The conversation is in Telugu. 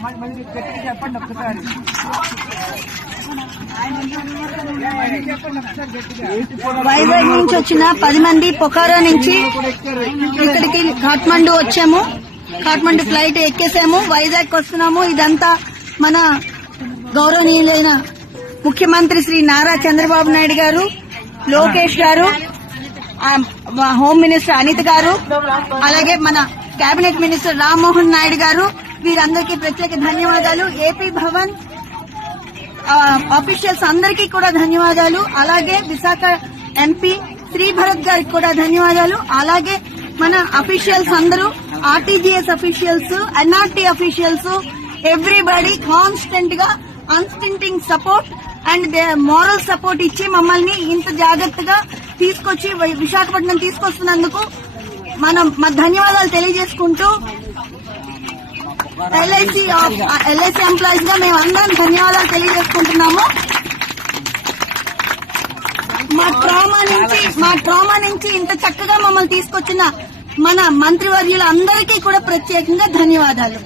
చెప్పండి ఒక్కసారి. వైజాగ్ నుంచి వచ్చిన 10 మంది పొఖారా నుంచి ఇక్కడికి కాఠ్మండు వచ్చాము. కాఠ్మండు ఫ్లైట్ ఎక్కేసాము, వైజాగ్ వస్తున్నాము. ఇదంతా మన గౌరవనీయులైన ముఖ్యమంత్రి శ్రీ నారా చంద్రబాబు నాయుడు గారు, లోకేష్ గారు, హోమ్ మినిస్టర్ అనిత్ గారు, అలాగే మన కేబినెట్ మినిస్టర్ రామ్మోహన్ నాయుడు గారు, వీరందరికీ ప్రత్యేక ధన్యవాదాలు. ఏపీ భవన్ ఆఫీషియల్స్ అందరికీ కూడా ధన్యవాదాలు. అలాగే విశాఖ ఎంపీ శ్రీ భరత్ గారికి కూడా ధన్యవాదాలు. అలాగే మన అఫీషియల్స్ అందరూ, RTGS officials, NRT officials, everybody constant గా unstinting support and moral support ఇచ్చి మమ్మల్ని ఇంత జాగ్రత్తగా తీసుకొచ్చి విశాఖపట్నం తీసుకొస్తున్నందుకు మనం ధన్యవాదాలు తెలియజేసుకుంటూ ఎల్ఐసి ఎంప్లాయీస్ గా మేము అందరం ధన్యవాదాలు తెలియజేసుకుంటున్నాము. మా ట్రామా నుంచి ఇంత చక్కగా మమ్మల్ని తీసుకొచ్చిన మన మంత్రివర్యులందరికీ కూడా ప్రత్యేకంగా ధన్యవాదాలు.